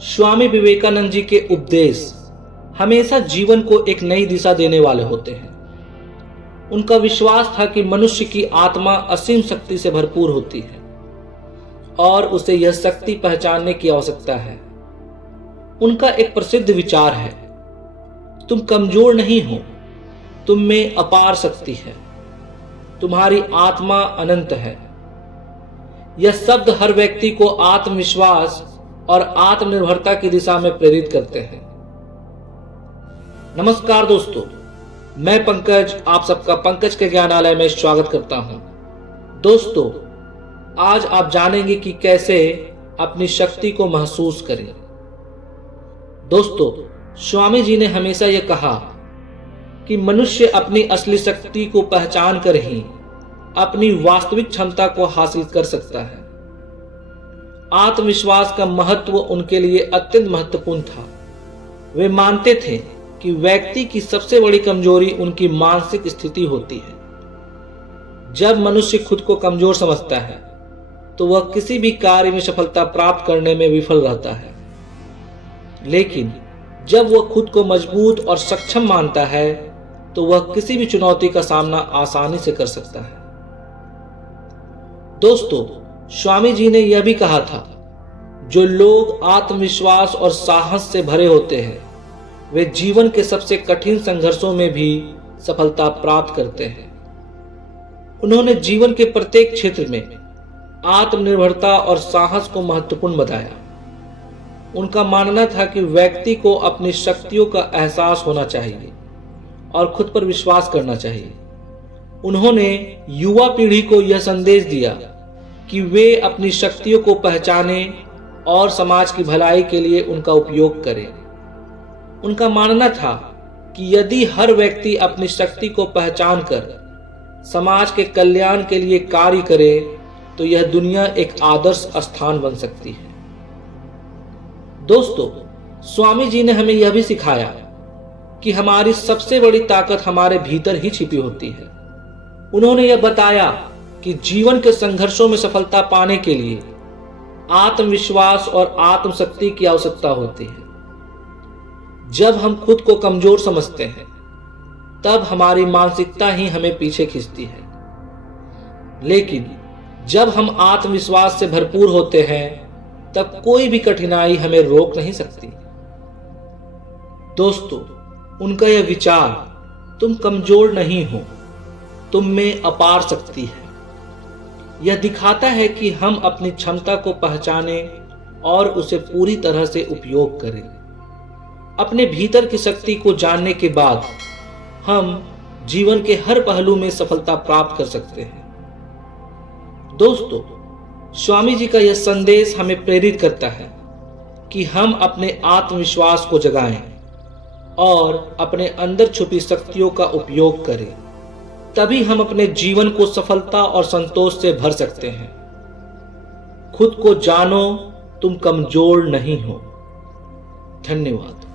स्वामी विवेकानंद जी के उपदेश हमेशा जीवन को एक नई दिशा देने वाले होते हैं। उनका विश्वास था कि मनुष्य की आत्मा असीम शक्ति से भरपूर होती है और उसे यह शक्ति पहचानने की आवश्यकता है। उनका एक प्रसिद्ध विचार है, तुम कमजोर नहीं हो, तुम में अपार शक्ति है, तुम्हारी आत्मा अनंत है। यह शब्द हर व्यक्ति को आत्मविश्वास और आत्मनिर्भरता की दिशा में प्रेरित करते हैं। नमस्कार दोस्तों, मैं पंकज आप सबका पंकज के ज्ञानालय में स्वागत करता हूं। दोस्तों, आज आप जानेंगे कि कैसे अपनी शक्ति को महसूस करें। दोस्तों, स्वामी जी ने हमेशा यह कहा कि मनुष्य अपनी असली शक्ति को पहचान कर ही अपनी वास्तविक क्षमता को हासिल कर सकता है। आत्मविश्वास का महत्व उनके लिए अत्यंत महत्वपूर्ण था। वे मानते थे कि व्यक्ति की सबसे बड़ी कमजोरी उनकी मानसिक स्थिति होती है। जब मनुष्य खुद को कमजोर समझता है तो वह किसी भी कार्य में सफलता प्राप्त करने में विफल रहता है, लेकिन जब वह खुद को मजबूत और सक्षम मानता है तो वह किसी भी चुनौती का सामना आसानी से कर सकता है। दोस्तों, स्वामी जी ने यह भी कहा था, जो लोग आत्मविश्वास और साहस से भरे होते हैं वे जीवन के सबसे कठिन संघर्षों में भी सफलता प्राप्त करते हैं। उन्होंने जीवन के प्रत्येक क्षेत्र में आत्मनिर्भरता और साहस को महत्वपूर्ण बताया। उनका मानना था कि व्यक्ति को अपनी शक्तियों का एहसास होना चाहिए और खुद पर विश्वास करना चाहिए। उन्होंने युवा पीढ़ी को यह संदेश दिया कि वे अपनी शक्तियों को पहचानें और समाज की भलाई के लिए उनका उपयोग करें। उनका मानना था कि यदि हर व्यक्ति अपनी शक्ति को पहचान कर समाज के कल्याण के लिए कार्य करे तो यह दुनिया एक आदर्श स्थान बन सकती है। दोस्तों, स्वामी जी ने हमें यह भी सिखाया कि हमारी सबसे बड़ी ताकत हमारे भीतर ही छिपी होती है। उन्होंने यह बताया कि जीवन के संघर्षों में सफलता पाने के लिए आत्मविश्वास और आत्मशक्ति की आवश्यकता होती है। जब हम खुद को कमजोर समझते हैं तब हमारी मानसिकता ही हमें पीछे खींचती है, लेकिन जब हम आत्मविश्वास से भरपूर होते हैं तब कोई भी कठिनाई हमें रोक नहीं सकती। दोस्तों, उनका यह विचार, तुम कमजोर नहीं हो, तुम में अपार शक्ति है, यह दिखाता है कि हम अपनी क्षमता को पहचानें और उसे पूरी तरह से उपयोग करें। अपने भीतर की शक्ति को जानने के बाद हम जीवन के हर पहलू में सफलता प्राप्त कर सकते हैं। दोस्तों, स्वामी जी का यह संदेश हमें प्रेरित करता है कि हम अपने आत्मविश्वास को जगाएं और अपने अंदर छुपी शक्तियों का उपयोग करें। तभी हम अपने जीवन को सफलता और संतोष से भर सकते हैं। खुद को जानो, तुम कमजोर नहीं हो। धन्यवाद।